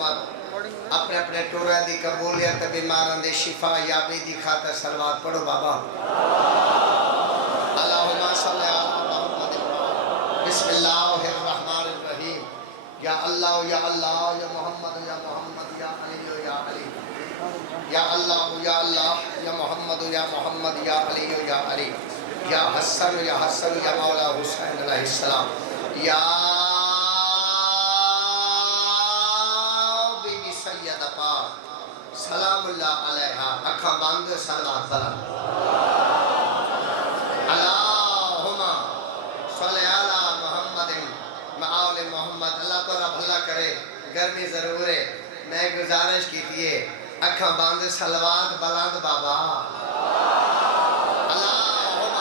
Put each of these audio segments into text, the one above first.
محمد اپنے اپنے ٹورہ دی قبولیت بیماران دی شفا یابی دی خاطر صلوات پڑھو بابا اللہم صلی علی محمد بسم اللہ الرحمن الرحیم یا اللہ یا اللہ یا محمد یا محمد یا علی یا علی یا اللہ یا اللہ یا محمد یا محمد یا علی یا علی یا حسن یا مولا حسین علیہ السلام یا بی بی سید پاک سلام اللہ علیہا اکھاں باندھ صلوات بلند اللہم صلی علی محمد معاول محمد اللہ کو رب اللہ کرے گرمی ضرور ہے میں گزارش کی تھی اکھاں باندھ صلوات بلند بابا اللہم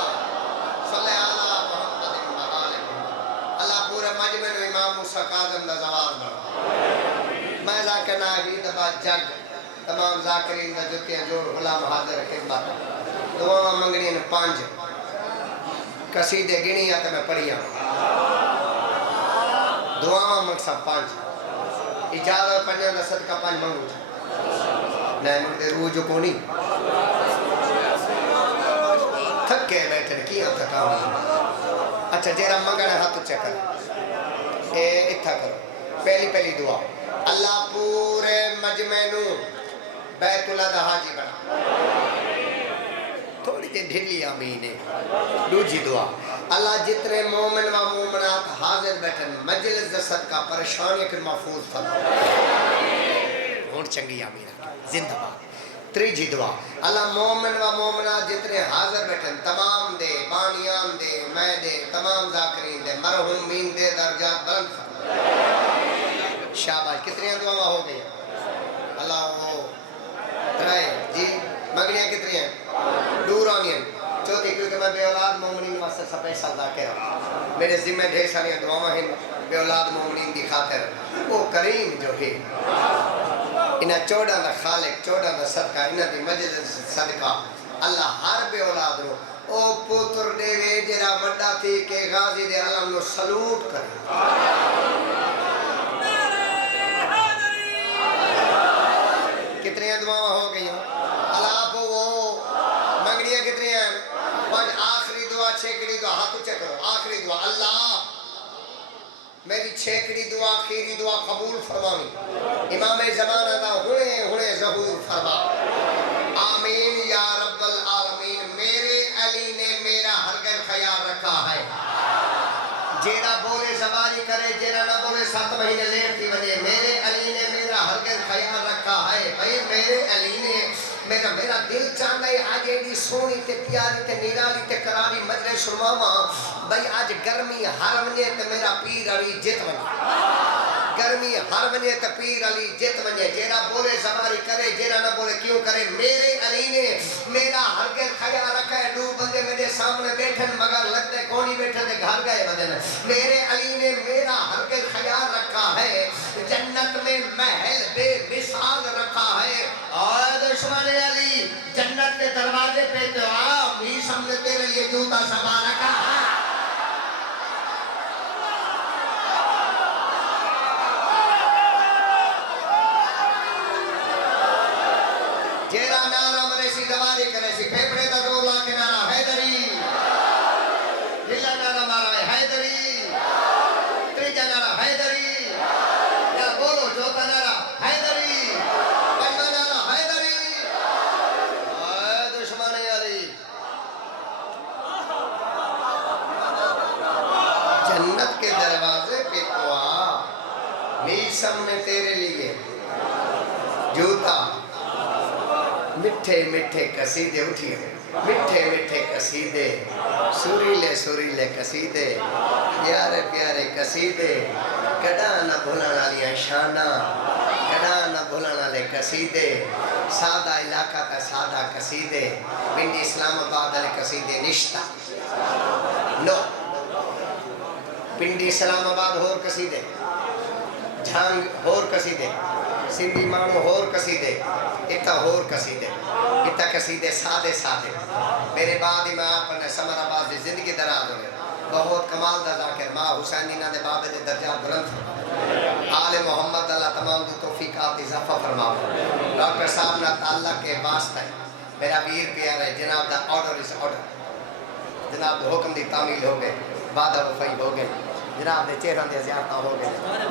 صلی علی محمد معاول محمد اللہ پورے مجمع و امام موسیٰ کاظم دا زوال بڑھا میں ذاکر ناہی دبا جگ تمام ذاکرین دا جتیاں جوڑ غلام حاضر خدمت دعا منگنی نے 5 قصیدے گنی یا تے میں پڑھیا دعا مقصد 5 اجازت پنجوں دا صدقہ 5 منگو نہیں منگتے روح جو کونی تھکے بیٹھن کیا تھکا ہوئی اچھا جیرا منگنے ہاتھ چکر اتھا کرو پہلی دعا اللہ پورے مجمع نو بیت اللہ دا حاجی بنا تھوڑی تے ڈھلی آمین ہے دوجی دعا اللہ جتنے مومن و مومنات حاضر بیٹھن مجلس دا صدقہ پریشانی کے محفوظ فرما ہون چنگی آمین زندہ باد تریجی دعا اللہ مومن و مومنات جتنے حاضر بیٹھن تمام دے بانیان دے میں دے تمام ذاکرین دے مرحومین دے درجات بلند فرما شاباش کتنی دعا ہو گئی اللہ وہ ترائے جی مگنیاں کتنی ہیں دور آنی ہیں چوتھی کیونکہ میں بے اولاد مومنین واسطے سپے سالدہ کہہ رہا ہوں میرے ذمہ ڈھیر ساریاں دعاواں ہیں بے اولاد مومنین دی خاطر وہ کریم جو ہے انہاں 14 دا خالق 14 دا صدقہ انہاں دی مجلس صدقہ اللہ ہر بے اولاد رو او پوتر دے وے جرا بڑا تھی کہ غازی دے علم نو سلوٹ کرے کتنی دعاواں ہو گئی اللہ آپ وہ منگنیاں کتنی ہیں 5 آخری دعا 6کڑی دعا ہاتھ اچھے کرو آخری دعا اللہ میری 6کڑی دعا آخری دعا قبول فرماوی امام زمانہ دا ہونے ظہور فرما آمین یا رب العالمین میرے علی نے میرا ہرگز خیال رکھا ہے جیڑا بولے زبانی کرے جیڑا نہ بولے 7 مہینے لیٹ تھی وجہ میرے علی نے میرا ہرگز خیال رکھا ہے بھئی میرے علی نے میرا دل چاہتا ہے آج ایڈی سونی تے پیاری تے نیرالی تے قراری مجلس سنواواں بھئی آج گرمی ہر ونجے تے میرا پیر علی جت ونجے گرمی ہر ونجے تے پیر علی جت ونجے جیڑا بولے زبانی کرے جیڑا نہ بولے کیوں کرے میرے علی نے میرا ہرگز خیال رکھا ہے 2 بندے میرے سامنے بیٹھن مگر لگتے کونی بیٹھن دے گھر گئے بدن میرے علی نے میرا ہرگز خیال رکھا ہے جنت میں محل بے مثال رکھا ہے اور دشمن علی جنت کے دروازے پہ تو آمی سامنے تیرے لیے جوتا سبا رکھا ہے جیرا نارا مرے سی دواری کرے سی پھیپڑے دا زور لا کے نارا حیدری ہلا نارا مارا ہے حیدری تریجا نارا حیدری یا بولو جوتا نارا حیدری پنجا نارا حیدری آئے دشمن علی جنت کے دروازے پہ تو آ میسم میں تیرے لیے جوتا مٹھے مٹھے قصیدے اٹھیے مٹھے مٹھے قصیدے سوریلے قصیدے پیارے پیارے قصیدے کڑا نہ بھولانا لیا شانہ کڑا نہ بھولانا لے قصیدے سادہ علاقہ تا سادہ قصیدے پنڈی اسلام آباد علی قصیدے نشتہ نو پنڈی اسلام آباد ہور قصیدے جھانگ ہور قصیدے سندھی مانو ہور قصیدے اتا ہور قصیدے اتا قصیدے سادے سادے میرے بعد ہی میں آپ نے سمر آباد زندگی دراز ہوئے بہت کمال دا ذاکر ماں حسینی نہ دے بابے دے درجات بلند آل محمد اللہ تمام دو توفیق برکات اضافہ فرماؤ ڈاکٹر صاحب نہ تعلق کے واسطے میرا ویر پیار ہے جناب دا آرڈر اس آرڈر جناب دے حکم دی تعمیل ہو گئے وعدہ وفائی ہو گئے جناب دے چہروں دے زیارتہ ہو گئے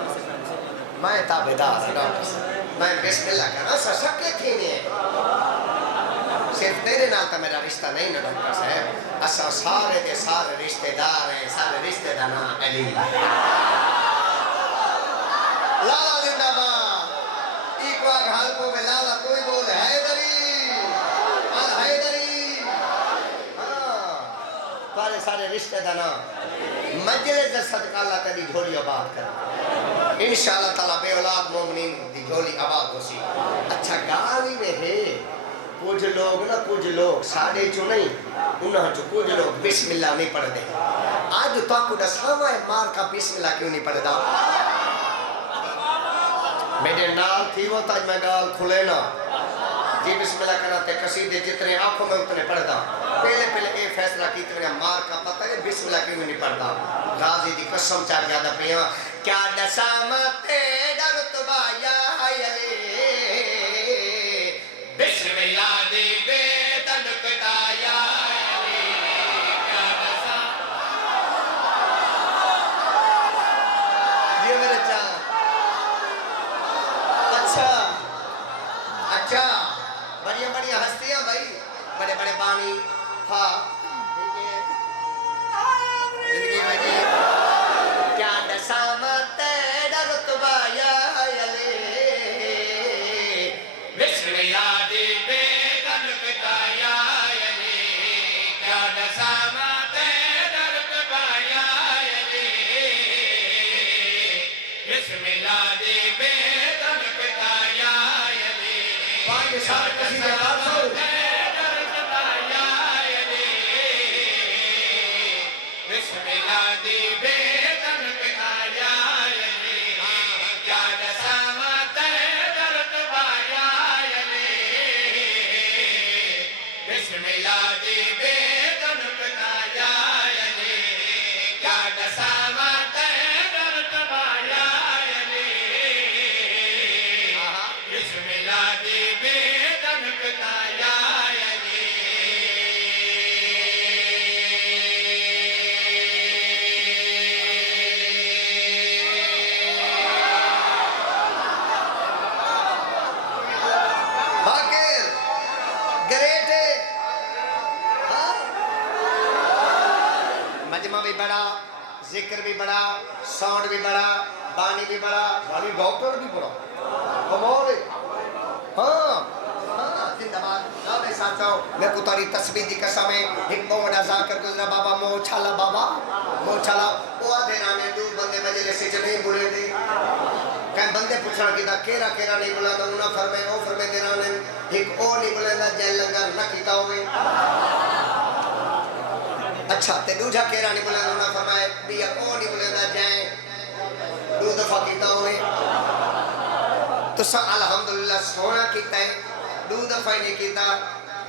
میں تابدار ہوں ڈاکٹر صاحب میں بسم اللہ کرنا سسکے تھی نہیں صرف تیرے نال تا میرا رشتہ نہیں نا ڈاکٹر صاحب اسا سارے دے سارے رشتہ دار ہیں سارے رشتہ دار نا علی لالا زندہ باد ایک واگ حلقوں میں لالا کوئی بول حیدری حیدری سارے سارے رشتہ دار نا مجلس در صدقہ اللہ تعالی جھولی آباد کر انشاءاللہ تعالی بے اولاد مومنین دی جھولی آباد ہو سی اچھا گالی میں ہے کچھ لوگ نا کچھ لوگ ساڑھے چو نہیں انہاں چو کچھ لوگ بسم اللہ نہیں پڑھ دے آج تو آپ کو دساوا ہے مار کا بسم اللہ کیوں نہیں پڑھ دا میرے نال تھی وہ تاج میں گال کھلے نا جی بسم اللہ کرنا تے قصیدے جتنے آنکھوں میں اتنے پڑھ دا پہلے اے فیصلہ کی تیرے مار کا پتہ ہے بسم اللہ کیوں نہیں پڑھ دا غازی دی قسم چاہ گیا پیاں کیا دسامتے ڈرتبہ یا علی بسم اللہ دی بے تنکتا یا علی کیا دسامتے جی میرے چاہ اچھا بڑیاں بڑیاں ہستیاں بھائی بڑے بڑے بانی ہاں زندگی میں جی کیا دسامت رتبہ یا علی بسم اللہ دی بے تنکتا یا علی کیا دسامت رتبہ یا علی بسم اللہ دی بے تنکتا یا علی پانچ سال کسی نے بات ہو ذکر بھی بڑا ساؤنڈ بھی بڑا بانی بھی بڑا بانی ڈاکٹر بھی بڑا کمال ہاں زندہ باد میں ساتھاؤ میں کو تاری تسبیح دی قسم ہے ایک مومن ازا کر گزرا بابا مو چھالا وہ آدھے رانے دو بندے مجلے سے چلے بولے دے کہیں بندے پوچھنا کی دا کیرا نہیں بولا دا انہا فرمے دے رانے ایک او نہیں بولے دا جیل لنگا نہ کیتا ہوئے اچھا تے دوجہ کیرا نہیں بولے انہا فرمائے بیا او نہیں بولے دا جائیں دو دفعہ کیتا ہوئے تو سا الحمدللہ سونا کیتا ہے دو دفعہ نہیں کیتا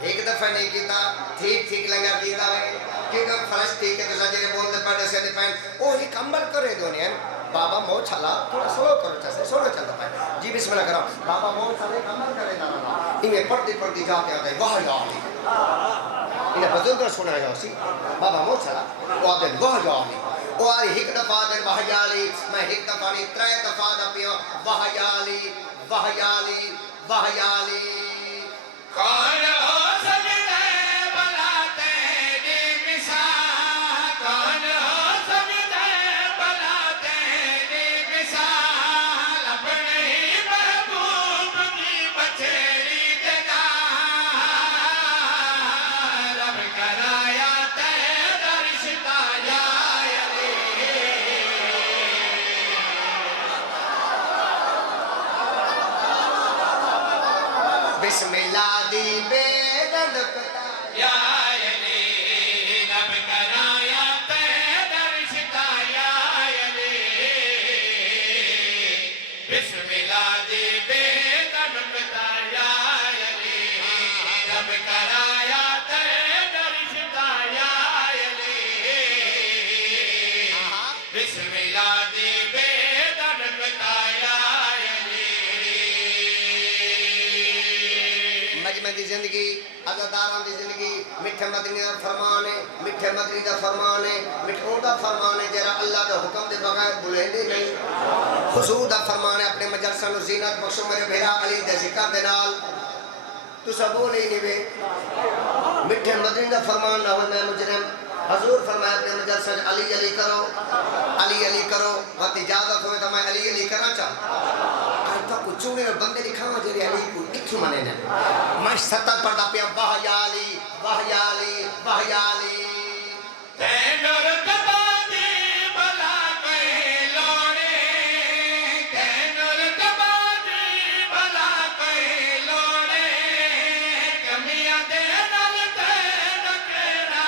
ایک دفعہ نہیں کیتا ٹھیک لگا کیتا ہے کیونکہ فرش ٹھیک ہے تو سجرے بول دے پڑھے سے دے پہن او ہی کمبل کرے دونی ہیں بابا مو چھلا تھوڑا سلو کرو چاہتے سلو چلتا پائے جی بسم اللہ کرو بابا مو چھلے کمبل کرے دانا انہیں پڑھتی جاتے آتے واہ یا علی انہیں بزرگ سنا ہے اسی بابا مو چھلا وہ آدھے واہ یا علی وہ آدھے ایک دفعہ دے واہ یا علی میں ایک دفعہ نہیں ترے دفعہ دا پیوں واہ یا علی واہ یا علی واہ یا علی کون ہو سکتے بلا تیری مثال کون ہو سکتے بلا تیری مثال اپنے ہی محبوب کی بچیری جگہ رب کرایا تیرا رشتہ یا علی بسم اللہ دی بے دلکتا یا علی رب کرایا تیرا رشتہ یا علی بسم اللہ دی بے دلکتا یا علی رب کرایا تیرا رشتہ یا علی بسم اللہ دی بے دلکتا یا علی یتیمیں دی زندگی عزاداراں دی زندگی میٹھے مدنی دا فرمان ہے میٹھے مدنی دا فرمان ہے مٹھوں دا فرمان ہے جرا اللہ دا حکم دے بغیر بلیندے نہیں حضور دا فرمان ہے اپنے مجلساں نو زینت بخشو میرے بھیرا علی دے ذکر دے نال تو سب بولے نہیں وے میٹھے مدنی دا فرمان نہ ہو میں مجرم حضور فرمایا اپنے مجلساں علی علی کرو علی علی کرو وقت اجازت ہوئے تو میں علی علی کرنا چاہتا تا کو چونے اور بندے دکھاوا جڑے علی کو اتھو منے نے میں ستر پڑھتا پیا واہ یا علی واہ یا علی واہ یا علی تینور کبادی بلا کئی لوڑے تینور کبادی بلا کئی لوڑے کمیاں دے نال تین کیڑا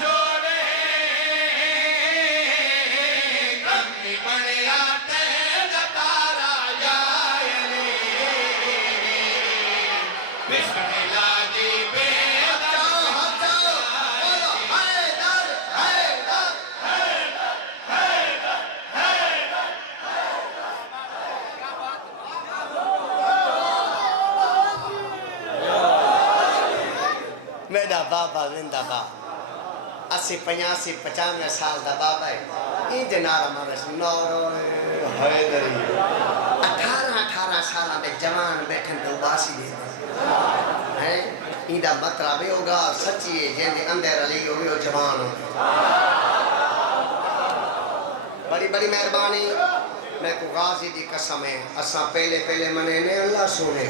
جوڑے کمی بڑیا تین تارا یا علی بسم اللہ دی بے میرا بابا زندہ باب 80 85 95 سال دا بابا ہے این جنارہ مارس نورو حیدری 18 سالہ میں جوان بیٹھن تو باسی دے ہیں این دا مطلب ہوگا سچی ہے جن دے اندر علی ہوگی وہ جوان ہوگی بڑی بڑی مہربانی میں کو غازی دی قسم ہے اساں پہلے منینے اللہ سونے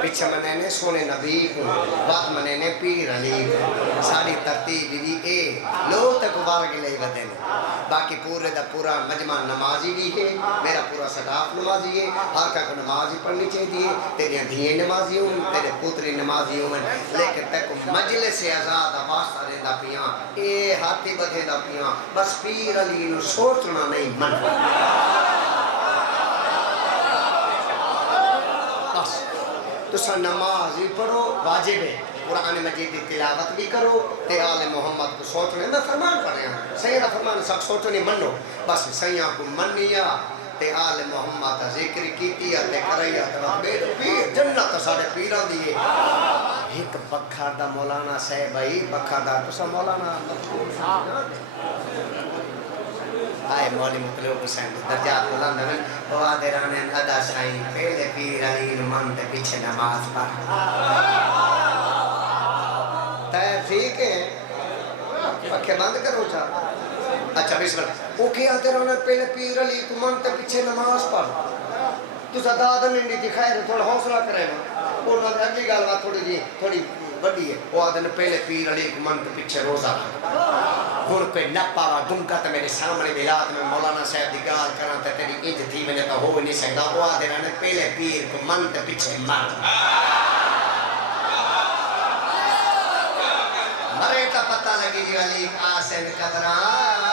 پیچھے منینے سونے نبی کو بعد منینے پیر علی کو ساری ترتیب دی اے لو تک بارگی لئی بدن باقی پورے دا پورا مجمع نمازی بھی ہے میرا پورا سٹاف نمازی ہے ہر کا کو نمازی پڑھنی چاہیے تیری دھیئے نمازی ہوں تیرے پوتری نمازی ہوں لیکن تک مجلس آزاد واسطہ رہندا پیاں اے ہاتھی بدھے دا پیاں بس پیر علی نو سوچنا نہیں من تو سا نماز بھی پڑھو واجب ہے قرآن مجید کی تلاوت بھی کرو تے آل محمد کو سوچنے میں فرمان پڑھ رہے ہیں سیدہ فرمان ساکھ سوچنے منو بس سیاں کو منیا تے آل محمد ذکر کیتیا تے کریا تے پیر جنت ساڑے پیران دیئے ایک بکھار دا مولانا صاحب آئی بکھار دا تو سا مولانا آئے مولی مطلوب حسین درجات بلند ہیں وادران ادا سائیں پہلے پیر علی نمان تے پیچھے نماز پڑھ ٹھیک ہے پکھے بند کرو چاہ اچھا بسم اللہ وہ کیا تیرانا پہلے پیر علی نمان تے پیچھے نماز پڑھ تو سا دادن انڈی دکھائے تھوڑا حوصلہ کرے نا اور میں اگلی گال بات تھوڑی بڑی ہے وہ آدھے پہلے پیر علی نمان تے پیچھے روزہ ہون کوئی نپا وا گنگا تے میرے سامنے بیلات میں مولانا صاحب دی گال کرنا تے تیری انج تھی میں تو ہو نہیں سکتا وہ آدھے رہنے پہلے پیر کو من تے پیچھے مر مرے تا پتہ لگی جی علی آسن قدران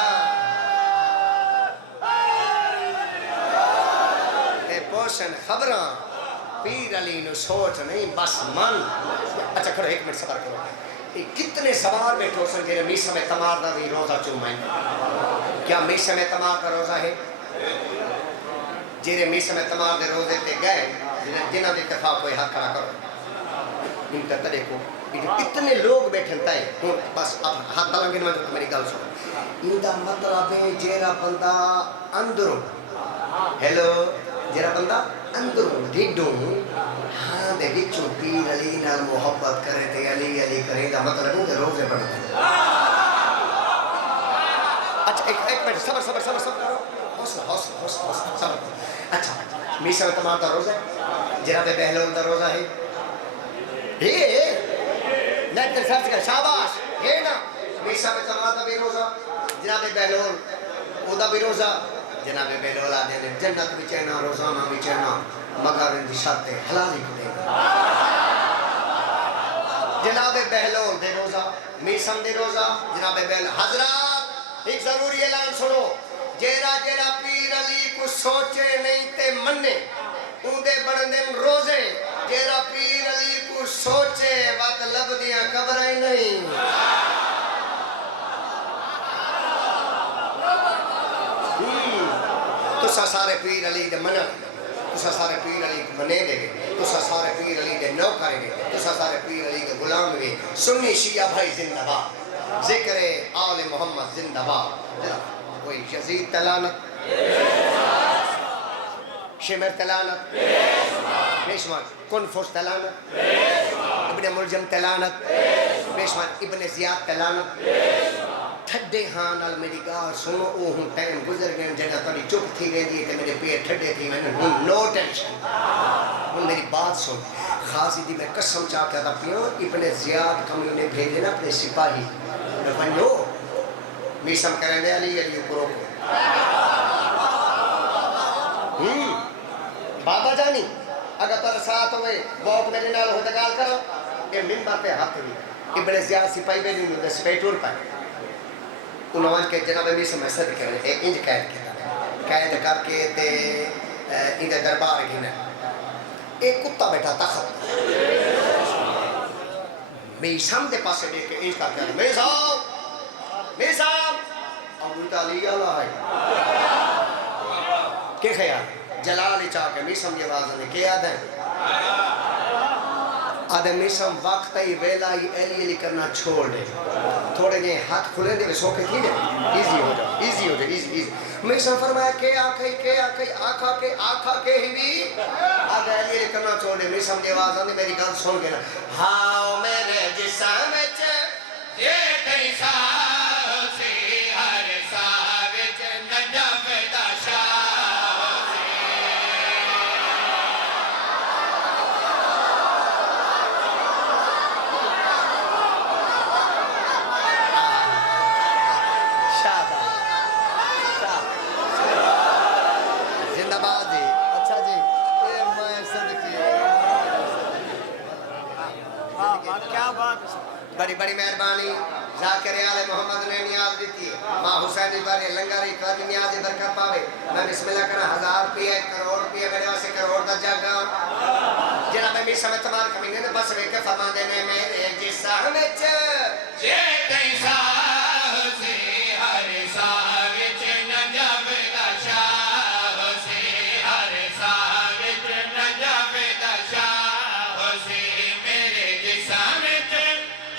تے پوشن خبران پیر علی نو سوچ نہیں بس من اچھا کھڑو ایک منٹ صبر کرو کتنے سوار بیٹھو سن جیرے میسہ میں تمار دا بھی روزہ چومائیں کیا میسہ میں تمار دا روزہ ہے جیرے میسہ میں تمار دے روزے تے گئے جنہ دے اتفاق کوئی حق کھڑا کرو ان تک دیکھو اتنے لوگ بیٹھن تائیں بس اب ہاتھ تلنگن میں تو میری گل سن ان دا مطلب ہے جیرا بندہ اندروں ہیلو جیرا بندہ اندروں ڈھڈوں ہاں دے وچوں پیر علی نال محبت کرے تے علی علی کرے دا مطلب نہیں روزے پڑھتے اچھا ایک منٹ صبر کرو حوصلہ صبر اچھا میسہ میں تمام دا روزہ جناب بہلول دا روزہ ہے نیٹ تے سرچ کر شاباش یہ نا میسہ میں تمام دا بھی روزہ جناب بہلول او دا بھی روزہ جناب بہلول آدھے نے جنت بھی چہنا روزانہ بھی چہنا مگر ان دی شرط حلالی کو دے گا جناب بہلول دے روزہ میسم دے روزہ جناب بہلول حضرات ایک ضروری اعلان سنو جیرا پیر علی کو سوچے نہیں تے مننے ان دے بڑھندن روزے جیرا پیر علی کو سوچے وقت لب دیاں قبریں نہیں تو سارے پیر علی دے منع تسا سارے پیر علی کو منے دے گے، تسا سارے پیر علی دے نوکر گے، تسا سارے پیر علی دے غلام گے. سنی شیعہ بھائی زندہ باد، ذکر آل محمد زندہ باد. کوئی یزید تلانت، شمر تلانت، بیشمار کنفوس تلانت، ابن ملجم تلانت، بیشمار ابن زیاد تلانت. ٹھڈے ہاں نال میری گال سنو، او ہوں ٹائم گزر گئے جگہ تاری چپ تھی گئی دی تے میرے پیر ٹھڈے تھی، میں نے نو ٹینشن. ہوں میری بات سن، خاصی دی میں قسم چاہ کے پیوں، ابن زیاد کمی انہیں بھیجے نا اپنے سپاہی میں بنو میسم کریں دے علی علی اوپروں کو. بابا جانی اگر تر ساتھ ہوئے بہت میرے نال ہو دگال کرو، یہ ممبر پہ ہاتھ ہوئی ابن زیاد سپاہی بے نہیں ہوئے سپاہی ٹور پائے. انہوں کے جناب میسم میں صدقے ہوئے انج قید کیا، قید کر کے تے اندھے دربار گھنے. ایک کتا بیٹھا تخت میسم دے پاسے دیکھ کے انج کر کے میسم ابو تعالی اللہ ہے کہ خیال جلال چاہ کے میسم یہ آواز نے کیا آدھے آدھے میسم وقت ہی ویلا ہی ایلی ایلی کرنا چھوڑ دے، تھوڑے جے ہاتھ کھلے دے سوکے تھی دے ایزی ہو جاؤ ایزی ہو جاؤ ایزی. میسم فرمایا کہ آکھا کے ہی بھی آدھے ایلی ایلی کرنا چھوڑ دے. میسم یہ آواز نے میری گل سن کے نا ہاؤ میرے جسم چے یہ کئی ساہ سی ہر ساہ وچ نجف دا شاہ شادہ زندہ باد جی. اچھا جی اے میں صدقی کیا بات. بڑی بڑی مہربانی ذاکر آل محمد نے نیاز دیتی ہے. ماں حسین پر لنگاری قدر نیاز برکت پاوے. میں بسم اللہ کرنا 1000 روپیہ 1 کروڑ روپیہ میرے واسے کروڑ دا جگہ جناب میں سمجھ تمہار کمینے نے بس ویک فرما دینے میرے جسم وچ یہ کئی ساہ سی ہر ساہ وچ نجف دا شاہ سی ہر ساہ وچ نجف دا شاہ سی میرے جسم وچ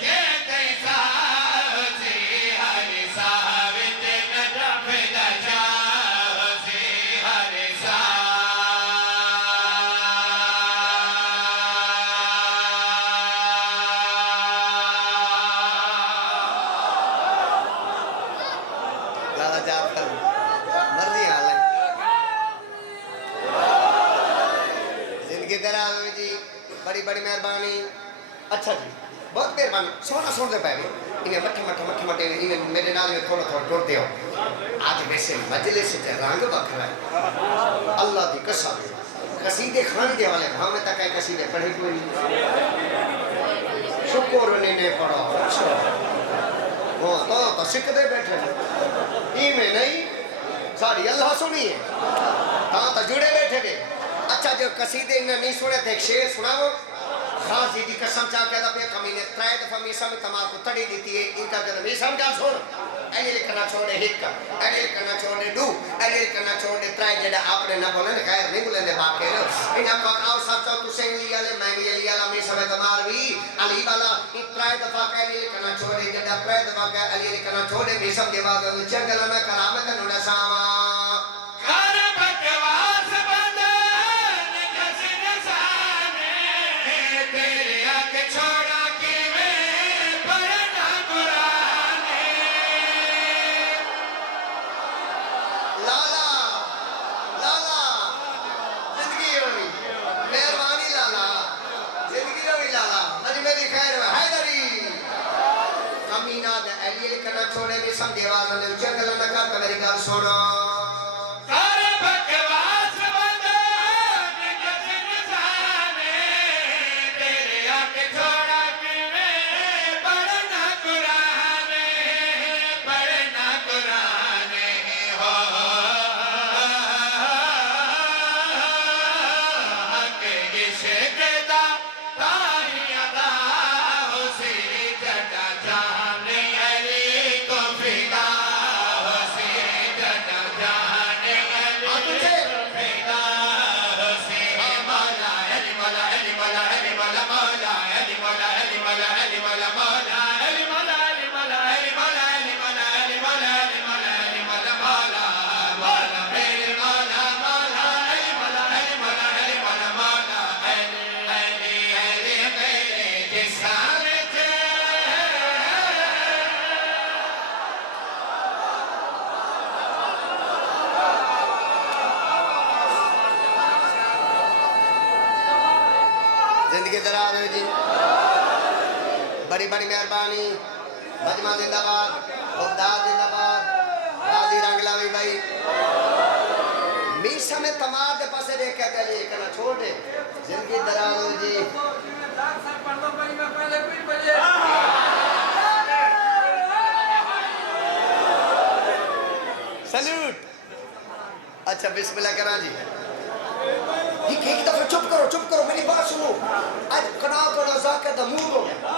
یہ کئی ساہ سی ہر ساہ وچ نجف دا شاہ سی ہر لالا جعفر مرضی حال ہے زندگی دراز ہوئی جی. بڑی بڑی مہربانی. اچھا جی بہت مہربانی. سونا سن دے پائے انہیں مٹھے مٹھے میرے نال میں تھوڑا تھوڑا ٹوڑتے ہو. آج ویسے مجلس سے رنگ بکھرا ہے اللہ دی قسم. قصیدے خانی دے والے ہم نے تک قصیدے پڑھے کوئی شکر نے پڑھا. وہ تو سکھ دے بیٹھے ای میں نہیں ساری اللہ سنیے ہاں تو جڑے بیٹھے گے. اچھا جو قصیدے انہیں نہیں سنے تھے ایک شعر سناؤ. خاصی دی قسم چاہ کے دا پہ کمینے 3 دفعہ میسم تمہار کو تڑی دیتی ہے. ان کا جنہ میسم جا سن ایلی لکھنا چھوڑے ہک ایلی لکھنا چھوڑے 2 ایلی لکھنا چھوڑے 3 جڑا آپ نے نہ بولنے خیر نہیں بولنے باقی رہو. انہاں کو آؤ سب چاہو تو سنگ لیا لے میں بھی لیا لا میسم تمہار بھی علی والا 3 دفعہ کا ایلی لکھنا چھوڑے جڑا 3 دفعہ کا ایلی لکھنا چھوڑے میسم کے بعد جنگل میں کرامت نوڑا ساما ہر بکواس بدن جس نسانے تیرے آنکھ چھوڑا کی میں پڑھنا قرآنے. لالا لالا زندگی ہوئی مہربانی لالا زندگی ہوئی لالا مجھے میری خیر میں حیدری کمینہ دے ایلی کرنا چھوڑے میں سمجھے آواز نے جنگل نہ کر تو میری گال سونا. ہر بکواس بدن جس نسانے تیرے آنکھ چھوڑا کی میں پڑھنا قرآنے پڑھنا قرآنے ہو حق عشق دا تاری ادا ہو سی جدا جان علی کو فدا ہو سی جدا زندگی دراز ہو جی بڑی بڑی مہربانی مجمع زندہ باد خوددار زندہ باد راضی رنگ لاوی بھائی میسا میں تمار دے پاسے دیکھ کے دے لئے کنا چھوڑ دے زندگی دراز ہو جی سلوٹ اچھا بسم اللہ کرا جی ایک دفعہ چپ کرو میری بات سنو آج کنا ذاکر دا مور ہو گیا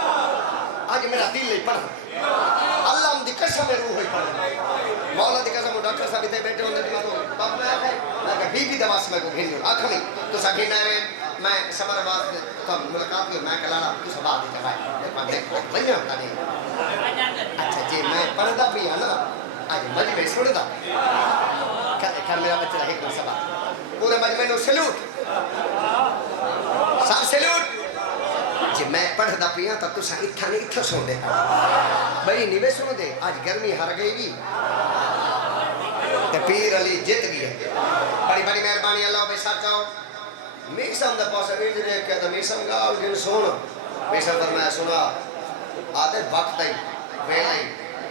آج میرا دل نہیں پڑھا اللہ ہم دی قسم میں روح ہوئی پڑھا مولا دی قسم ڈاکٹر صاحب تے بیٹھے ہوندے دی ماتوں باپ میں آکھا ہے میں کہا بی دواس میں کو گھنڈو آکھا نہیں تو سا گھنڈا ہے میں سمر آباد تو ملاقات ہوئی میں کلانا تو سا بات دیتا ہے بھائیا ہوتا نہیں اچھا جی میں پڑھتا بھی ہے نا آج مجمع سندا کہ میرا بچہ رہے کوئی سبا پورے مجمع نو سلوٹ سب سلوٹ جی میں پڑھدا پیا تو تسا اتھا نہیں اتھا سن دے بھائی نیوے سنو دے آج گرمی ہر گئی بھی تے پیر علی جت گیا بڑی بڑی مہربانی اللہ بے ساتھ چاہو میسم دا پاسا ویج دیکھ کے تو میسم گاو جن سونا میسم فرمایا سنا آدھے وقت آئی ویل آئی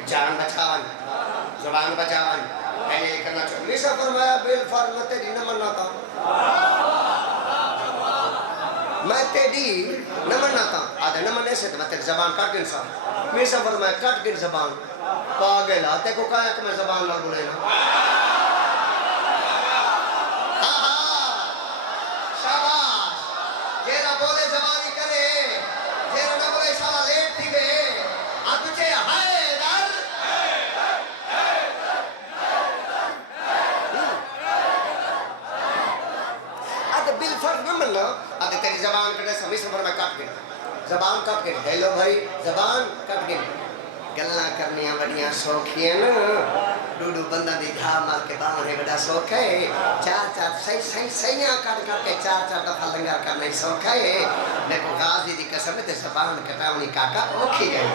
جان بچاون زبان بچاون میں یہ کرنا چاہوں میسم فرمایا بیل فرم تیری نہ مننا تھا میں تیری نہ مننا تھا آدھے نہ مننے سے تو میں تیری زبان کٹ گن سا میسم فرمایا کٹ گن زبان پاگل آتے کو کہا ہے کہ میں زبان نہ بولے نا تیری زبان کٹے سمی سفر میں کٹ گئے زبان کٹ گئے ہیلو بھائی زبان کٹ گئے گلنا کرنیاں بڑیاں سوکھی ہیں نا ڈوڈو بندہ دی گھا مال کے باہر ہے بڑا سوکھ ہے چار سیاں کٹ کے چار دفعہ لنگر کرنا ہی سوکھ ہے میں کو غازی دی قسم تے زبان کٹاونی کاکا اوکھی گئے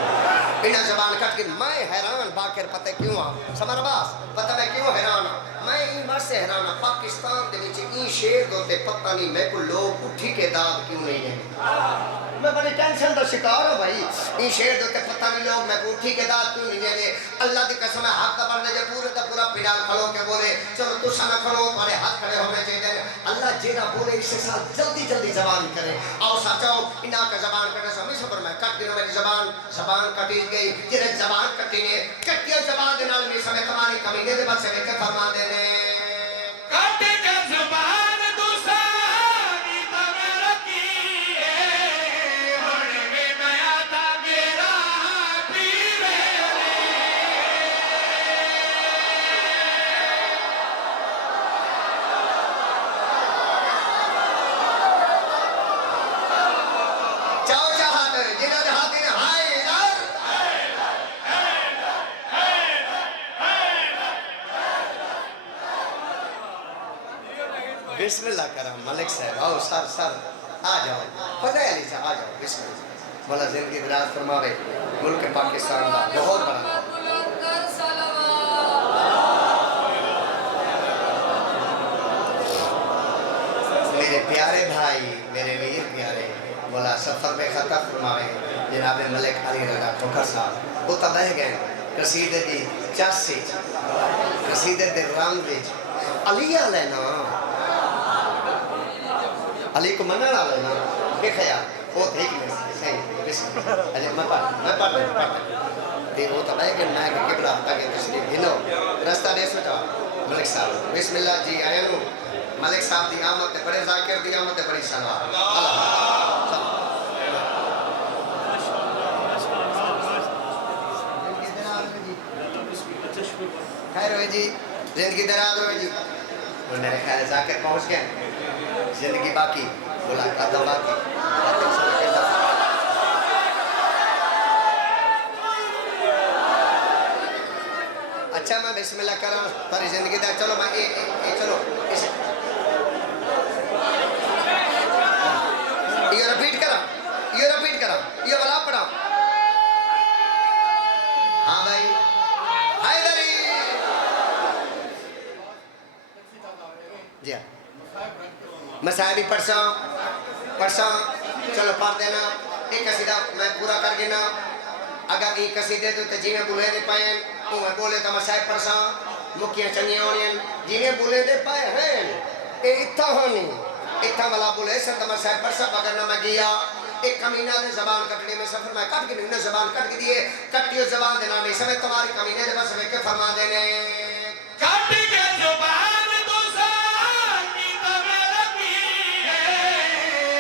بنا زبان کٹ کے میں حیران باکر پتہ کیوں آ سمر باس پتہ میں کیوں حیران میں این بار سے حیران پاکستان دے نیچے این شیر دوتے پتہ نہیں میں کو لوگ اٹھی کے داد کیوں نہیں ہے میں بڑی ٹینشن دا شکار ہوں بھائی این شیر دوتے پتہ نہیں لوگ میں کو اٹھی کے داد کیوں نہیں ہے اللہ دی قسم ہے حق دا پڑھنے جے پورے دا پورا پیڈال کھڑو کے بولے چلو تو سنہ کھڑو تمہارے ہاتھ کھڑے ہونے چاہیے اللہ جینا بولے اس سے ساتھ جلدی زبان کرے آؤ ساتھاؤ انہا کا زبان کرنے سے ہمیں سفر میں کٹ گئی میری زبان کٹی گئی جنہیں زبان کٹی نے کٹی زبان دینال میں سمیں تمہاری کمینے دے بات سے میں کے فرما دینے کٹ کے زبان دوسانی تمہیں رکھی ہے ہونے میں نیا تھا میرا پیر چاہو چاہت جنہا جہاتی نے ہائے در بسم اللہ کرم ملک صاحب آؤ سر آ جاؤ فتح علی صاحب آ جاؤ بسم اللہ مولا زندگی دراز فرماوے ملک پاکستان دا بہت بڑا میرے پیارے بھائی میرے ویر پیارے مولا سفر میں خطہ فرماوے جناب ملک علی رضا ٹھوکر صاحب وہ تباہ گئے قصیدے دی چاسی قصیدے دی رام دی علی علینا علی کو منع نہ لینا کہ خیال وہ دیکھ میں صحیح بسم اللہ میں پڑھ دے وہ تباہ کہ میں کہ قبلہ تاکہ تشریف ہنو رستہ دے سوچا ملک صاحب بسم اللہ جی آئینو ملک صاحب دی آمد تے بڑے ذاکر دی آمد تے بڑی سنوار خیر ہوئے جی زندگی دراز ہوئے جی اور میرے خیال ذاکر پہنچ گئے زندگی باقی ملاقات باقی اچھا میں بسم اللہ کر رہا ہوں تاری زندگی دا چلو میں چلو یہ رپیٹ کرا یہ بلا پڑا ہاں بھائی حیدری جی ہاں میں صاحبی پڑھسا چلو پڑھ دینا ایک قصیدہ میں پورا کر گنا اگر ایک قصیدے تو جی میں بولے دے پائیں وہ میں بولے تو میں صاحب پرساں مکیاں چنگیاں ہونیاں جی میں بولے دے پائے ہیں اے اتھا ہونی اتھا والا بولے سر تو میں صاحب پرساں اگر نہ میں گیا ایک کمینہ دے زبان کٹنے میں سفر میں کٹ کے انہیں زبان کٹ کے دیئے کٹیو زبان دینا نہیں سمیں تمہاری کمینے دے بس میں کے فرما دینے کٹ کے زبان تو سانی تمہیں رکھی ہے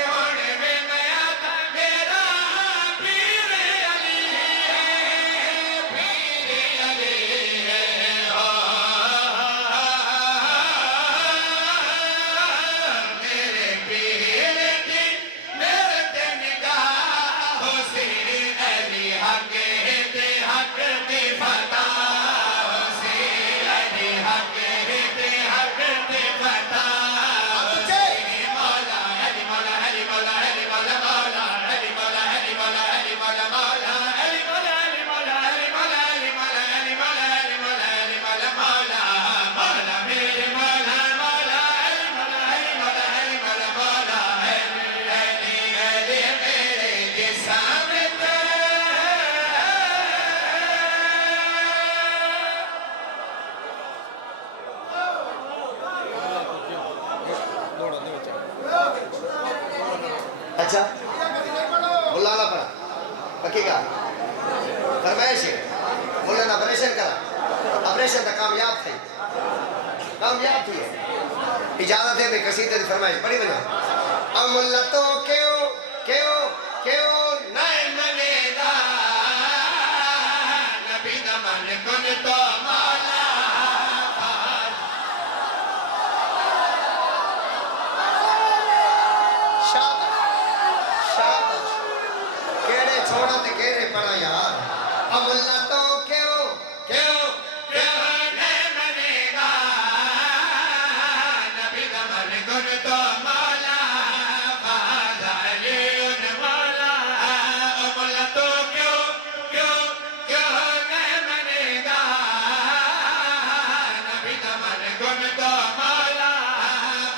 ہن میں نیا تھا میرا پیر علی ہے پیر علی ہے میرے پیر کی میرے تے نگاہ حسین علی حق دے فتح حسین علی حق دے فتح حسین مولا علی مولا علی مولا علی مولا مولا علی مولا علی مولا علی مولا مولا علی مولا علی مولا علی مولا علی مولا علی مولا علی مولا علی مولا مولا مولا میرے مولا مولا علی مولا علی مولا علی مولا مولا علی علی میرے جسم تے اچھا بلانا پڑا پکی گا فرمائش ہے مولانا آپریشن کرا آپریشن تا کامیاب تھی کامیاب تھی اجازت ہے بے قصیدے دی فرمائش پڑھی بنا املتوں کیوں نئے منے دا نبی دا من کن تو مولا شاباش شاباش کیڑے چھوڑا تے کیڑے پڑا یار املتوں کیوں نئے منے دا نبی دا من کن تو مولا فاض علی مولا مولا تو کیوں نئے منے دا نبی دا من کن تو مولا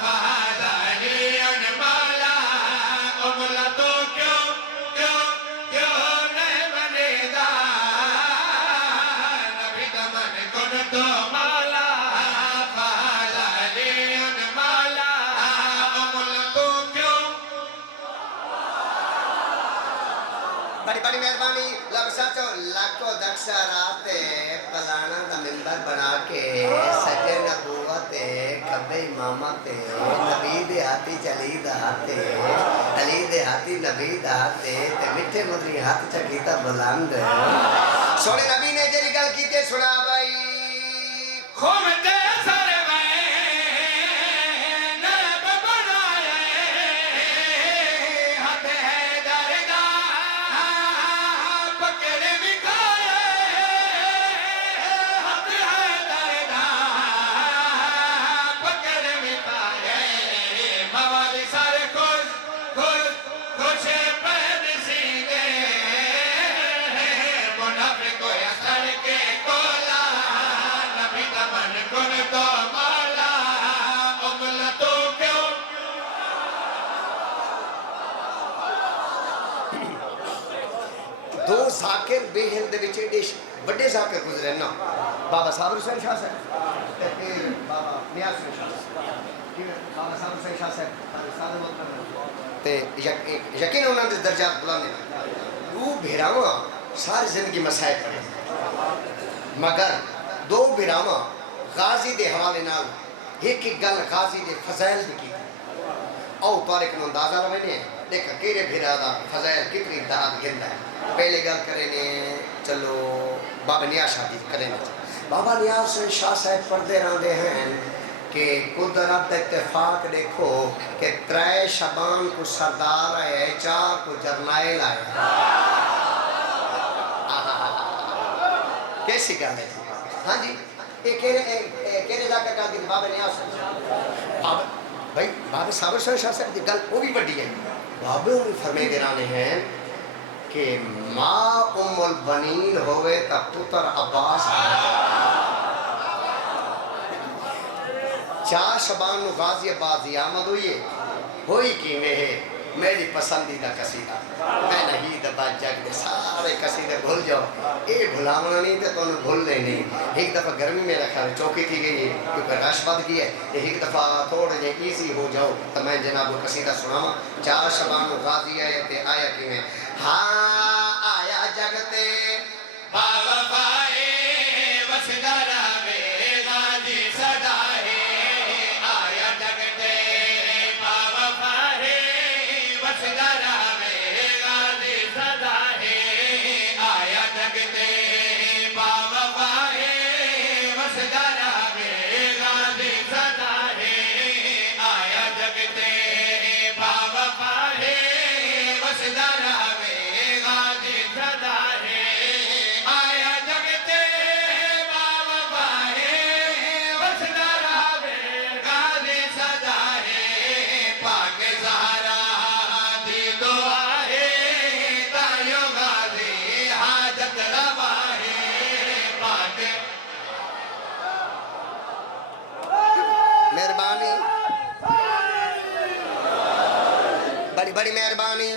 فاض علی مولا مولا تو کیوں نئے منے دا نبی دا من کن تو مولا فاض علی مولا مولا تو کیوں بڑی بڑی مہربانی لب سچو لاکھوں دکشارات پلانا دا ممبر بنا کے سجے نبوت کبے امامت نبی دے ہاتھی چلی دا ہاتھے علی دے ہاتھی نبی دا ہاتھے تے مٹھے مدری ہاتھ چکیتا بلند سونے نبی نے جری گل کیتے سنا بھائی خوم تے سارے میں نب بنائے ہاتھ ہے دردا پکڑ بکھائے ہاتھ ہے دردا پکڑ بکھائے موالی سارے خوش پید سینے منافق کو اثر کے کولا نبی دا من کن تو مولا املا تو کیوں دو ذاکر بے ہند دے وچ ایڈے بڑے ذاکر گزرے نا بابا صاحب حسین شاہ صاحب تے پھر بابا نیاز حسین شاہ صاحب بابا صاحب حسین شاہ صاحب تے یقین انہاں دے درجات بلند نے دو بھراواں ساری زندگی مسائل پڑھے مگر دو بھراواں غازی دے حوالے نال ایک گل غازی دے فضائل دی کی او تاریخ نو اندازہ لوے دیکھ کیڑے بھرا دا فضائل کتنی امتحان گندا ہے پہلے گل کرے نے چلو بابا نیاز شاہ دی کرے نے بابا نیاز شاہ صاحب پڑھتے رہتے ہیں کہ قدرت اتفاق دیکھو کہ 3 شبان کو سردار آئے 4 کو جرنائل آئے کیسی گل ہے ہاں جی یہ کہنے جا کر کہا کہ بابا نیاز شاہ بھائی بابا صابر شاہ صاحب کی گل وہ بھی بڑی ہے بابے بھی فرمے دیرانے ہیں کہ ماں ام البنین ہوئے تا پتر عباس 4 شبان غازی عباس آمد ہوئی کی میں ہے میری پسندیدہ قصیدہ میں نہیں دبا جگ دے سارے قصیدے بھول جاؤ اے بھلاونا نہیں تے تو انہوں بھول لے نہیں ایک دفعہ گرمی میں رکھا ہے چوکی تھی گئی ہے کیونکہ رش بد گئی ہے ایک دفعہ تھوڑے جے ایزی ہو جاؤ تو میں جناب وہ قصیدہ سناما 4 شبان غازی آئے تے آیا کی میں ہاں آیا جگتے باوفائے وسدارا میں غازی صدا ہے آیا جگتے باوفائے وسدارا میں غازی صدا ہے آیا جگتے باوفائے وسدارا میں غازی صدا ہے آیا جگتے باوفائے وسدارا میں غازی صدا ہے آیا جگتے باوفائے وسدارا میں غازی صدا ہے پاک زہرا دی دعا ہے تائیو غازی حاجت روا ہے پاک مہربانی بڑی بڑی مہربانی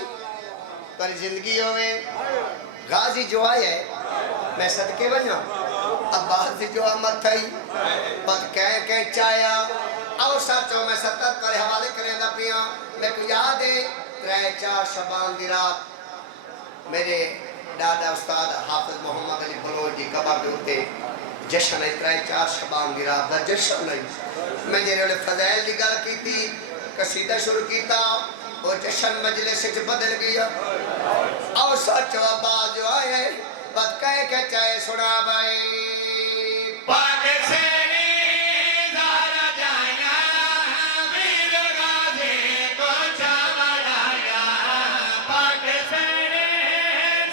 پر زندگی ہوئے غازی جو آئے میں صدقے بجنا عباس جو آمد تھائی پت کہیں چایا اور سچو میں 70 پر حوالے کریں دا پیاں میں کو یاد ہے 3-4 شبان دی رات میرے دادا استاد حافظ محمد علی بلوچ دی قبر دے ہوتے جشن ہے 3-4 شبان دی رات دا جشن نہیں میں جنہوں نے فضائل دی گل کی تھی قصیدہ شروع کیتا وہ جشن مجلس سے بدل گیا اور سچ و آباد جو آئے بات کہے کہ چاہے سنا بھائی پاک سینی زہرا جایا ویر غازی کو چاوڑایا پاک سینی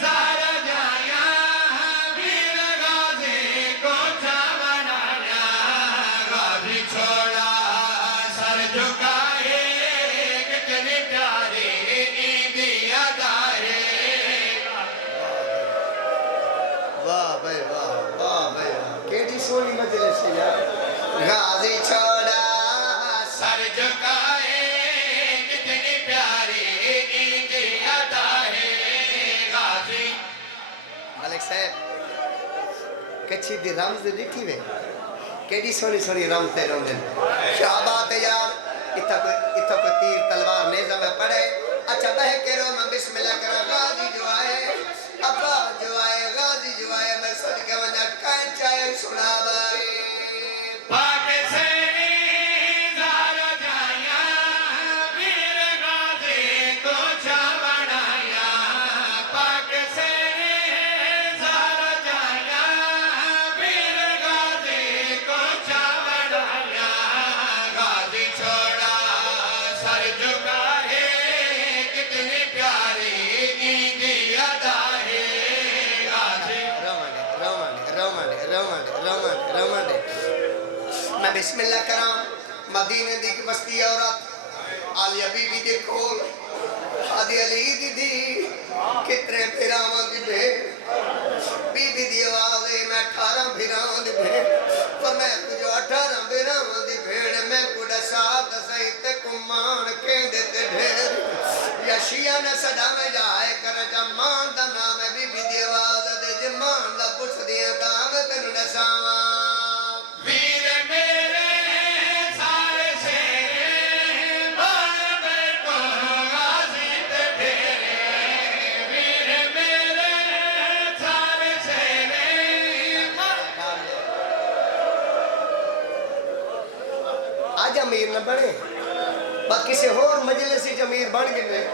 زہرا جایا ویر غازی کو چاوڑایا غازی چھوڑا سر جھکائے کتنی پیاری عیدی ادا ہے واہ بھائی واہ بھائی واہ کیڑی سونی مجلس ہے یار غازی چھوڑا سر جھکائے کتنی پیاری عیدی ادا ہے غازی ملک صاحب کچھی دی رمز دیکھی وے کیڑی سونی رمز تے روندے کیا بات ہے یار اتھا کوئی تیر تلوار نیزہ میں پڑے اچھا بہ کے رو میں بسم اللہ کرا غازی جو آئے ابا جو آئے غازی جو آئے میں صدقے وجہ کہیں چاہے سنا بھائی پاک سینی زہرا جایا ویر غازی کو چاوڑایا پاک سینی زہرا جایا ویر غازی کو چاوڑایا غازی چھوڑا سر جھکائے کتنی پیاری عیدی ادا ہے غازی رومانڈے میں بسم اللہ کرام مدینہ دی کی بستی عورت عالیہ بی بی دے کھول حادی علی دی کتنے پھراوان دی بی بی دی آوازے میں 18 پھراوان دی بھیڑ پر میں کجو 18 پھراوان دی بھیڑ میں کڑا ساتھ سہیتے کمان کہندے تے ڈھیر یا شیعہ نے صدا میں جائے کر جمان دا نام ہے بی بی دی آواز دے جمان دا پوچھ دیا دام تنو نساواں ویر میرے سارے شیرے بان میں کو غازی تے ڈھیرے ویر میرے سارے شیرے آج امیر نہ بڑھے بس کسی اور مجلس سے امیر بن گئے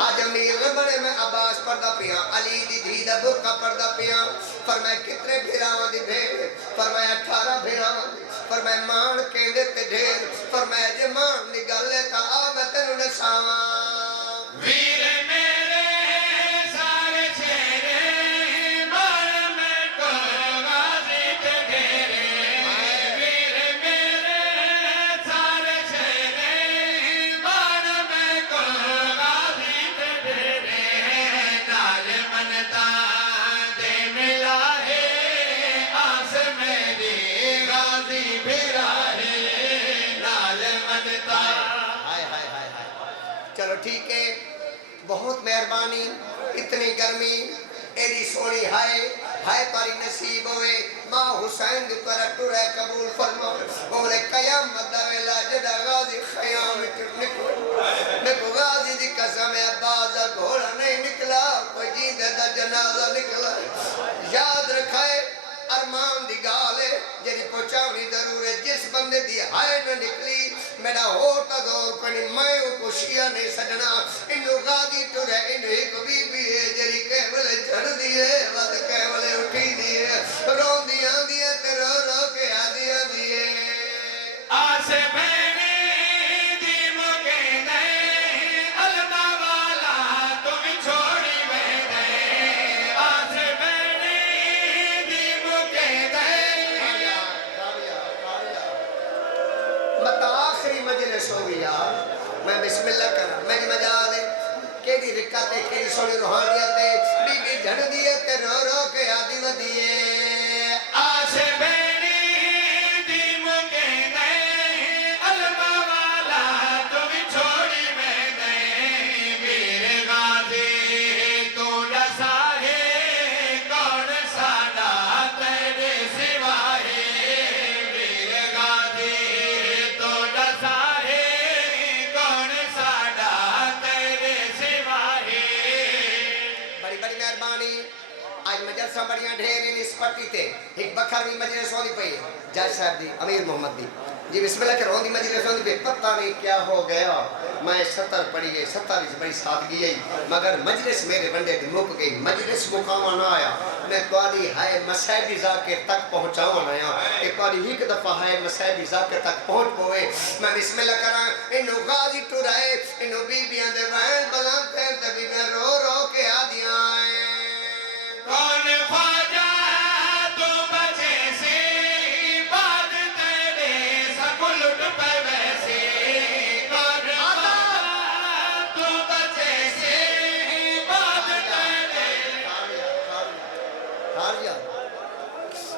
آج امیر نہ بڑھے میں عباس پردہ پیاں علی دی دھی دا برقہ پردہ پیاں فرمائے کتنے بھیراوان دی بھیڑ فرمائے 18 بھیراوان دی فرمائے مان کہندے تے ڈھیر فرمائے جے مان نگلے تا آ میں تینوں نساواں ویر میرے سارے شیرے بان میں کو غازی تے ڈھیرے ویر میرے سارے شیرے بان میں کو غازی تے ڈھیرے نال منتا دے ملا ہے آس میری غازی بھرا ہے نال منتا چلو ٹھیک ہے بہت مہربانی اتنی گرمی ایڈی سونی ہائے پاری نصیب ہوئے ماں حسین دی طرح ٹرے قبول فرما بولے قیامت دا ویلا جدا غازی خیام نکلو میں کو غازی دی قسم ہے عباس دا گھوڑا نہیں نکلا کوئی جیندے دا جنازہ نکلا یاد رکھائے ارمان دی گالے جیری پہنچاونی ضرور ہے جس بندے دی ہائے نہ نکلی میرا ہوتا دور کنی میں کو شیعہ نہیں سجنا انہوں غازی ٹرے انہوں ایک بی بی ہے جیری کہولے جھڑ دیئے وقت کہولے اٹھی دیئے رون دیاں دیئے تے رو رو کے آدیاں دیئے آسے بینی دی مکے دے علمہ والا تم چھوڑی میں دے آسے بینی دی مکے دے مطا آخری مجلس ہو گیا میں بسم اللہ کرا میری مجال ہے کیڑی رکعت ہے کیڑی سونی روحانیت ہے بی بی جھڑ دیئے تے رو رو کے آدی ودیے آسے بینی دی مکے دے علمہ والا تم چھوڑی میں دے ویر غازی تو ڈسا ہے کون ساڈا تیرے سوا ہے ویر غازی تو ڈسا ہے کون ساڈا تیرے سوا ہے بڑی بڑی مہربانی آج مجلسہ بڑیاں ڈھیر ان اس پٹی تے ایک بکھروی مجلس ہونی پئی جاج صاحب دی امیر محمد دی جی بسم اللہ کر ہوندی مجلس ہونی پئی پتہ نہیں کیا ہو گیا میں 70 پڑھی گئی 70 بڑی سادگی گئی مگر مجلس میرے بندے دی مک گئی مجلس مقامہ نہ آیا میں تواری ہائے مسیبی ذاکر تک پہنچاؤں آیا ایک باری ایک دفعہ ہائے مسیبی ذاکر تک پہنچ پوئے میں بسم اللہ کرا انہوں غازی ٹرائے انہوں بی بیاں دے وین بلان پہن تے بی بیاں رو رو کے آدیاں آئے کون خواجہ تو بچے سے بات تیرے سکل اٹھ پہ ویسے کون خواجہ تو بچے سے بات تیرے ہار جا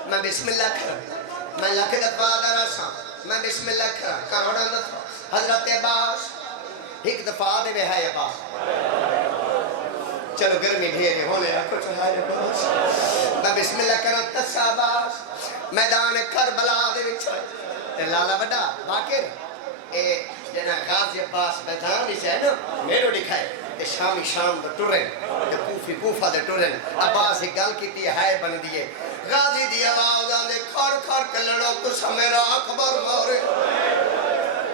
میں بسم اللہ کرا میں لکھ دفعہ دارا سا میں بسم اللہ کرا کروڑا دفعہ حضرت عباس ایک دفعہ دے بے ہے عباس چلو گرمی ڈھیرے ہونے رکھو چاہے عباس میں بسم اللہ کرا تسا عباس میدان کربلا دے وچھائے لالا بڑا باقر اے جنا غازی عباس میدان وچ ہے نا میرو دکھائے تے شامی شام دے ٹرن تے کوفی کوفہ دے ٹرن عباس ایک گل کیتی ہے بن دیئے غازی دی آواز آندے کھڑ کھڑ کے لڑو تسا میرا اکبر مارے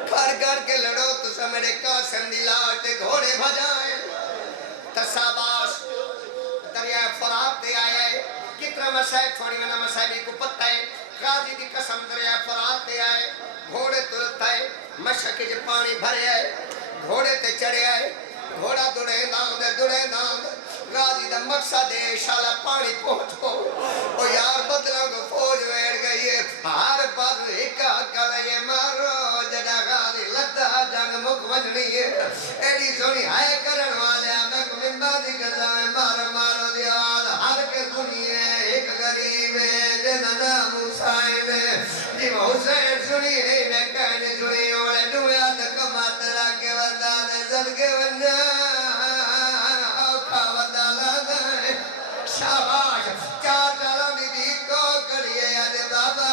کھڑ کھڑ کے لڑو تسا میرے قاسم دی لاش تے گھوڑے بھجائے تساباس دریائے فرات دے آئے کتنا مسائب چھوڑی میں مسائبی کو پتہ ہے غازی دی قسم دریائے فرات دے آئے گھوڑے تلتا ہے مشک جو پانی بھرے آئے گھوڑے تے چڑھے آئے گھوڑا دوڑے نام غازی دا مقصد ہے شالا پانی پہنچو او یار بدلوں کو فوج ویڑ گئی ہے ہر پاس ایک کلے مارو جدا غازی لدہ جنگ مک وجنی ہے ایڈی سونی ہائے کرن والے میں کو ممبادی کرتا ہے مارو دیوال ہر کے سنیے ایک غریب ہے جنہ نام حسین ہے جی حسین سنی ہے میں کہنے سنی اوڑے ڈویا تک ماترا کے وردان زد کے ونجا شاباش چار جالوں دی کو کریے یادے بابا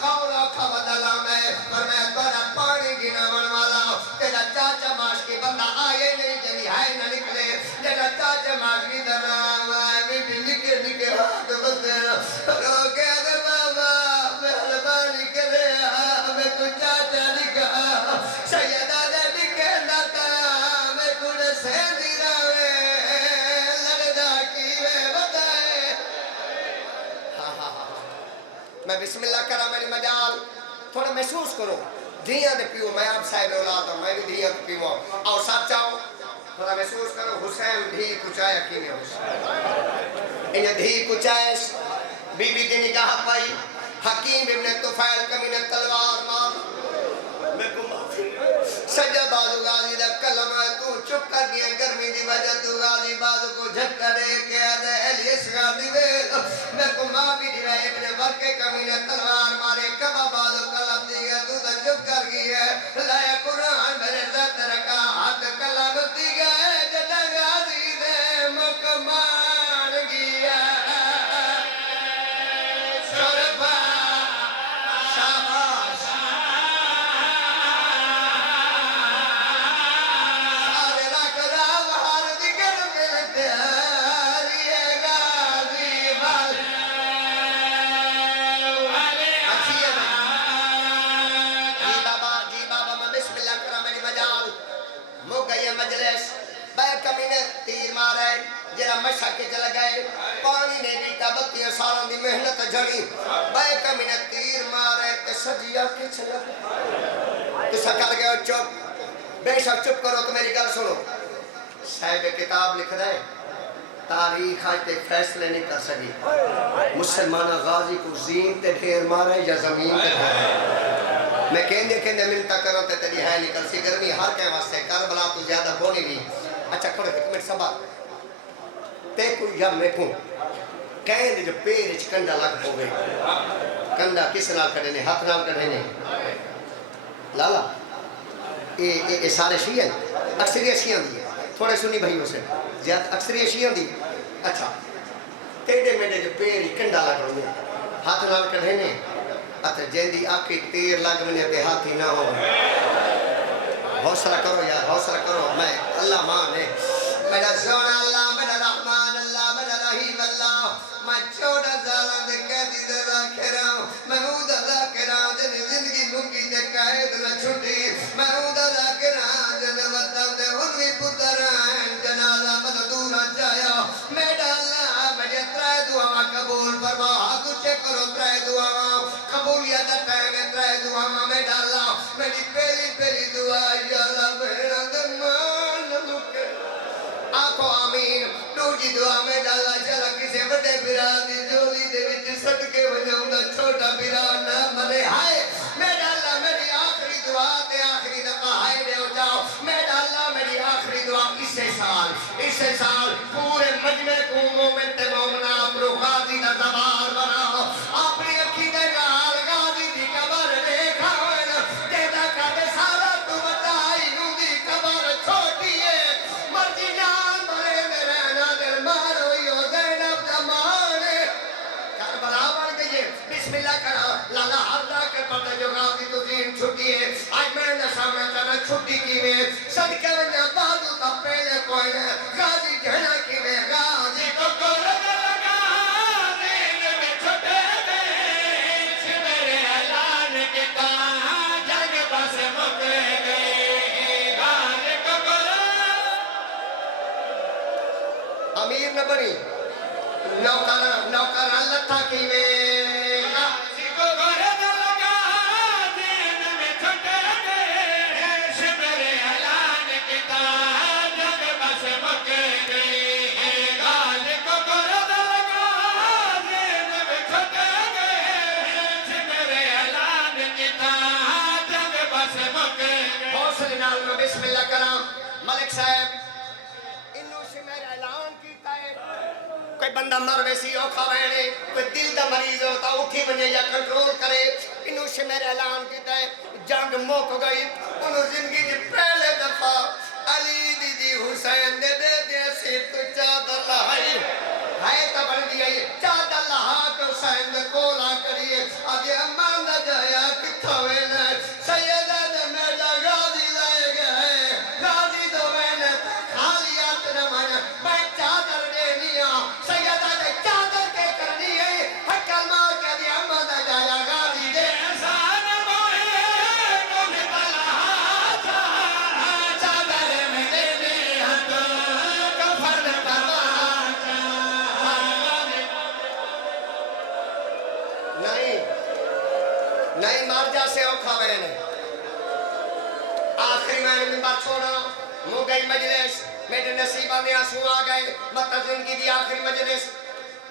کھولا کھوڑا میں اور میں بڑا پانی گینا والا تیرا چاچا ماش کی بندہ آئے نہیں جنی ہائے نہ نکلے تیرا چاچا ماش کی درام آئے بھی نکے ہاتھ بسے رو کے دے بابا مہربانی کرے میں کو چاچا نکا سیدہ دے نکے ناتا میں کو سیدی راوے میں بسم اللہ کرا میری مجال تھوڑا محسوس کرو دھیاں دے پیو میں آپ صاحب اولاد ہوں میں بھی دھیاں دے پیو اور ساتھ چاہو تھوڑا محسوس کرو حسین دھی کچھایا کینے حسین انہیں دھی کچھائش بی بی دی نگاہ پائی حکیم ابن طفیل کمینے تلوار مار میں کو معافی سجا بازو غازی دا کلم ہے تو چپ کر دیا گرمی دی وجہ تو غازی بازو کو جھٹکا دے کے آدھے ایلیس غازی ویل میں کو معافی دی رہے ابن ورکے کمینے تلوار مارے کبا بازو کلم دی گیا تو دا چپ کر گئی ہے لائے قرآن میرے ذات رکھا ہاتھ کلم مجلس بے کمینے تیر مارے جرا مشا کے چل گئے پانی نے بیٹا 32 سالوں دی محنت جڑی بے کمینے تیر مارے تے سجیا کے چل گئے تو سکر گئے چپ بے شک چپ کرو تو میری گل سنو صاحب کتاب لکھ رہے تاریخ آج تے فیصلے نہیں کر سکی مسلمانہ غازی کو زین تے ڈھیر مارے یا زمین تے ڈھیر میں کہندے منتا کرو تے تیری ہے نکل سی گرمی ہر کہیں واسطے کربلا تو زیادہ بولی نہیں اچھا کھڑے ایک منٹ سبا تے کوئی جب میں کھوں کہندے جو پیر اچھ کنڈا لگ ہو گئے کنڈا کس نال کڑے نے ہاتھ نال کڑے نے لالا اے سارے شیعہ اکثریت شیعہ دی ہے تھوڑے سنی بھائی اسے زیادہ اکثریت شیعہ دی اچھا تیڑے میڈے جو پیر کنڈا لگ ہوئے ہاتھ نال کڑے نے اتر جیندی آکھی تیر لگ منے تے ہاتھی نہ ہو حوصلہ کرو یار حوصلہ کرو میں اللہ مان ہے میرا سونا اللہ میرا رحمان اللہ میرا رحیم اللہ میں چھوڑا زالان دے قیدی دے راکھرا محمود راکھرا جن زندگی مکی دے قید نہ چھٹی محمود راکھرا جن وطن دے انوی پتران جنازہ من دورا جایا میرا اللہ میرے ترائے دعا قبول فرما کچھ کرو ترائے دعا قبولیت دا ٹائم ہے ترائے دعا میرا اللہ میری پہلی دعا یا اللہ میرا دمان لکے آنکھو آمین دوجی دعا میں ڈالا چلا کسے بڑے پیرا دی جولی دے وچ صدقے ونجاؤں دا چھوٹا پیرا نہ مرے ہائے میں ڈالا میری آخری دعا تے آخری دفعہ ہائے دے ہو جاؤ میں ڈالا میری آخری دعا اس سال پورے مجمع کو مومن تے مومنہ امرو غازی دا زبار بناؤ اپنی اکھی دے گال غازی دی قبر دیکھا ہوئے جیدہ کہتے سارا تو بتائی نو دی قبر چھوٹی ہے مرضی نام مرے میرے نادر مارو یو زینب جمانے کربلا بڑھ گئی بسم اللہ کرا لالا حضرہ کے پتہ جو غازی تو دین چھٹی ہے آج میں نے سامنے چانا چھٹی کی میں صدقے میں بازو تا پہلے کوئی ہے غازی جھنا کی میں غازی تو کرب لگا دین میں چھٹے دیش میرے اعلان کے کہاں جنگ بس مکے گئے غازی تو کرب امیر نہ بنی نوکران لٹھا کی میں غازی کو کرب لگا دین میں چھٹے دیش میرے اعلان کے کہاں جنگ بس مکے گئے غازی کو کرب لگا دین میں چھٹے دیش میرے اعلان کے کہاں جنگ بس مکے گئے حوصلے نال میں بسم اللہ کرام ملک صاحب انہوں سے میرا اعلان کیتا ہے کوئی بندہ مر ویسی اوکھا وینے کوئی دل دا مریض ہوتا اٹھی بنے یا کنٹرول کرے انہوں سے میرا اعلان کیتا ہے جنگ موک گئی انہوں زندگی جی پہلے دفعہ علی دی حسین دے سیر تو چادر لہائی ہے تا بڑھ دیا یہ چادر لہا کے حسین دے کولا کریے آگے امان دا جایا کتھا وینے سیدہ دے میرا غازی لائے گئے غازی دو وینے خالیات نمانا میں چادر دینیا سیدہ دے چادر کے کرنی ہے حکل مار کے دی امان دا جایا غازی دے احسان موئے کن بلہا چادر میں دے دے ہتو کفر پرواچا نہیں مار جا سے اوکھا وینے آخری میں نے منبر چھوڑا مو گئی مجلس میرے نصیبہ میں آنسو آ گئے مطلع زندگی دی آخری مجلس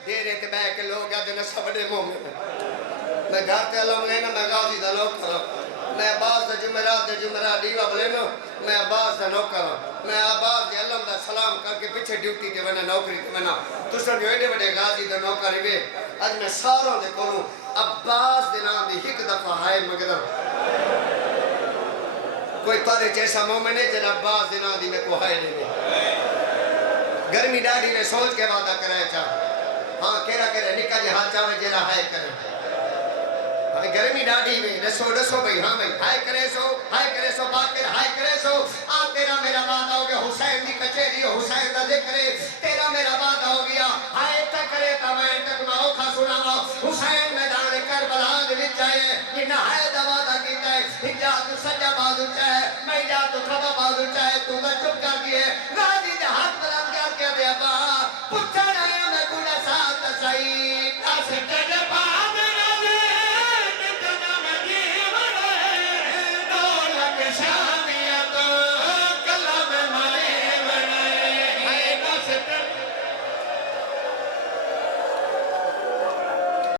دے رہے تھے بے کے لوگ یا دینا سبڑے مومن میں گھر تے علم لینا میں غازی دا نوکر میں عباس دا جمعرات دیوہ بلینا میں عباس دا نوکر میں عباس دے علم دا سلام کر کے پچھے ڈیوٹی تے بنا نوکری تے بنا تو سن جو ایڈے بڑے غازی دا نوکر ہوئے آج میں ساروں دے کونوں عباس دے نام دی ایک دفعہ ہائے مگدر کوئی تارے جیسا مومن ہے جن عباس دے نام دی میں کو ہائے لے گئے گرمی ڈاڑی میں سوچ کے وعدہ کرائے چاہ ہاں کہہ نکا جی ہاتھ چاہوے جیرا ہائے کرے گرمی ڈاڑی میں ڈسو بھئی ہاں بھئی ہائے کرے سو باقر ہائے کرے سو آپ تیرا میرا وعدہ ہو گیا حسین دی کچھری حسین دا ذکرے تیرا میرا وعدہ ہو گیا ہائے تک کرے تا میں تک میں اوکھا سنا حسین میدان کر کربلا دے وچ آئے کہ نہایت وعدہ کیتا ہے جا تو سجا بازو چاہے میں جا تو کھبا بازو چاہے تو چپ کر دیے